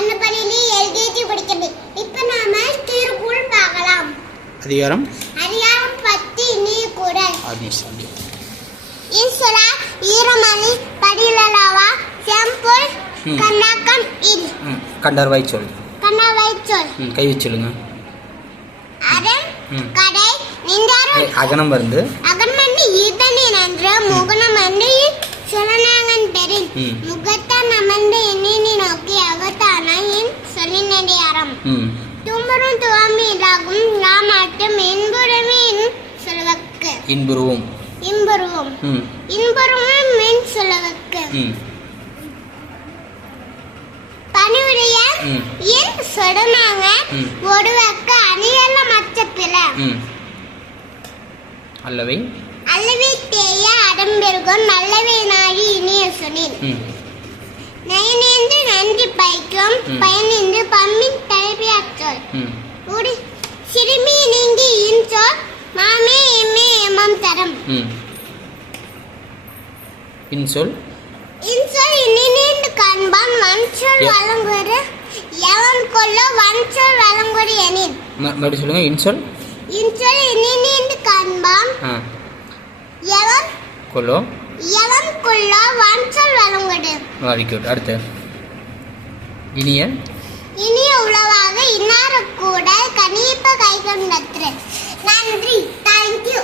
அன்னப்பள்ளியிலே LKG படிக்கிறது. இப்போ நாம திருக்குறள் பார்க்கலாம். அதிகாரம் அதிகாரம் பத்து நீ குரல். ஈஸ்வரா ஈரமணி படிலலவா செம்பொல் கண்ணாக்கம் இல். கண்டர்வாய் சொல். கண்ணாவாய் சொல். கை வச்சுடுங்க அதன் கடை நின்றாரும் அகனம் மருந்து. அகனம் மண்ணு இதனி நன்று முகனம் மண்ணு சுரணாங்கன் பெரின் முக அறம் ம். தும்புறும் துவம்பி இதாகும். நாமாட்டும் இன்புறமின் சொல்வக்கு இன்புருவும். இன்புருவும். ம். இன்புறமும் மின் சொல்வக்கு பணிவுடைய. என் சொடனாங்க. ஒருவக்கு அணியல்ல மற்ற பிற. அல்லவை? அல்லவே தேய அடம்பெருகும் நல்லவே நாகி இனிய ம். நயனேந்து நன்றி பைக்கும் ம். பயனின்று பம்மின் இன்சொல் இன்சொல் இனிநீண்டு காண்பான் வன்சொல் எ- வழங்குற எவன் கொல்ல வன்சொல் வழங்குற எனின். மறுபடியும் சொல்லுங்க இன்சொல் இன்சொல் இனிநீண்டு காண்பான் எவன் கொலோ எவன் கொல்ல வன்சொல் வழங்குடு வெரி குட் அடுத்து. இனிய. இனிய உளவாக இன்னார கூட கனிப்ப கை கொண்டற்று நன்றி தேங்க்யூ